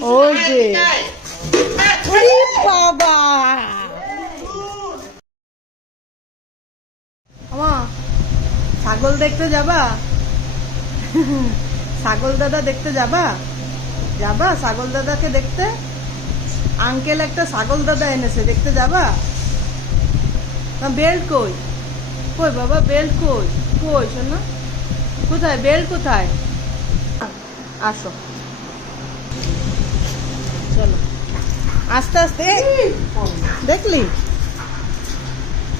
ওই যে ছাগল দেখতে যাবা? ছাগল দাদা দেখতে যাবা? যাবা ছাগল দাদাকে দেখতে? আঙ্কেল একটা ছাগল দাদা এনেছে, দেখতে যাবা? না বেল্ট কই? কই বাবা বেল্ট কই? কই শোনো? কোথায় বেল্ট কোথায়? আসো। চলো। আস্তে আস্তে দেখলি?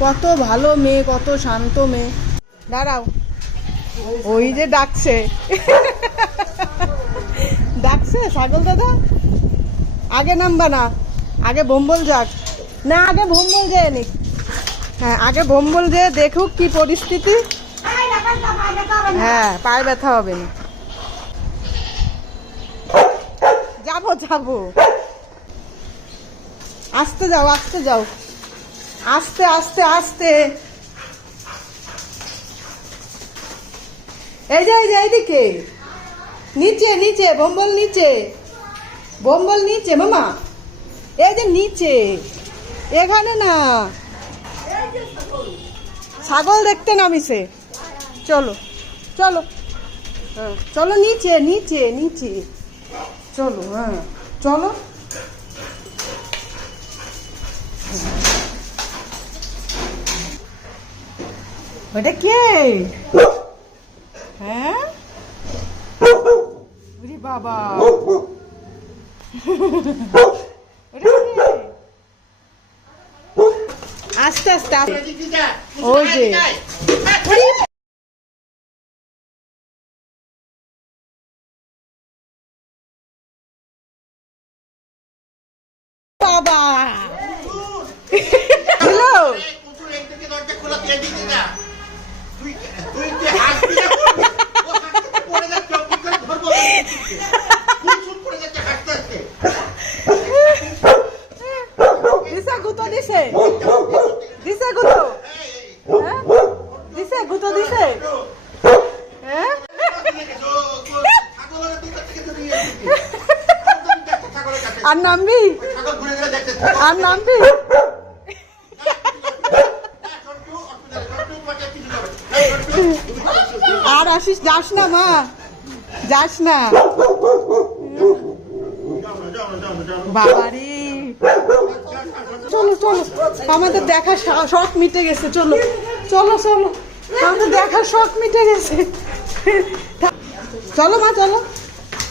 কত ভালো মেয়ে কত শান্ত মেয়ে। দাঁড়াও। ওই যে ডাকছে। ডাকছে ছাগল দাদা? আগে নামবা না আগে ভম্বল যাক। না আগে ভম্বল যেয়ে নি। হ্যাঁ আগে ভম্বল যেয়ে দেখুক কি পরিস্থিতি। হ্যাঁ পায়ে ব্যথা হবে না। যাব। আস্তে যাও আস্তে যাও। আস্তে আস্তে আস্তে। এই যে এই যে, এইদিকে। নিচে নিচে, বম্বল নিচে। বম্বল নিচে, মামা। এই যে নিচে। এখানে না। ছাগল দেখতে নামিছে। চলো চলো। হ্যাঁ চলো নিচে নিচে নিচে। চলো হ্যাঁ। চলো। ওটা কে? হ্যাঁ? বাবা। আস্তে আস্তে আস্তে। ওই যে ওরে বাবা হ্যালো দিছে গুতো দিছে দিছে গুতো হ্যাঁ দিছে, গুতো দিছে? হ্যাঁ? আর নামবি? আর নামবি? আর আসিস, যাস না, মা। যাস না। বাবারে। চলো চলো। আমাদের দেখার শখ মিটে গেছে চলো। চলো চলো। আমাদের দেখার শখ মিটে গেছে। চলো মা চলো।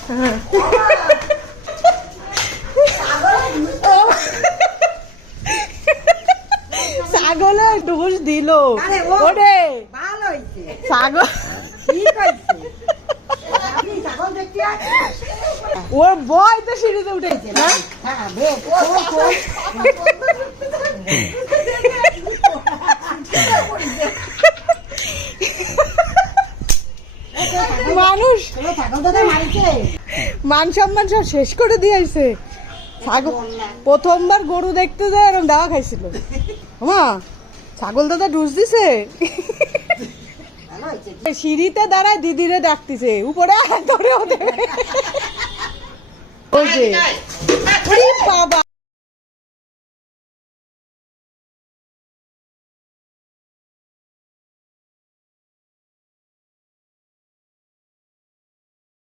হ্যাঁ। ছাগলে ডোজ দিল ওরে। ছাগল ওর বয় তো সিঁড়িতে উঠেছে না। মানুষ মান সম্মান সব শেষ করে দিয়েছে ছাগল প্রথমবার গরু দেখতে যায় এরকম দাওয়া খাইছিল। মা ছাগল দাদা ডুস দিছে? সিঁড়িতে দাঁড়ায় দিদিরে ডাকতিছে উপরে ধরে ওদের ওরে বাবা।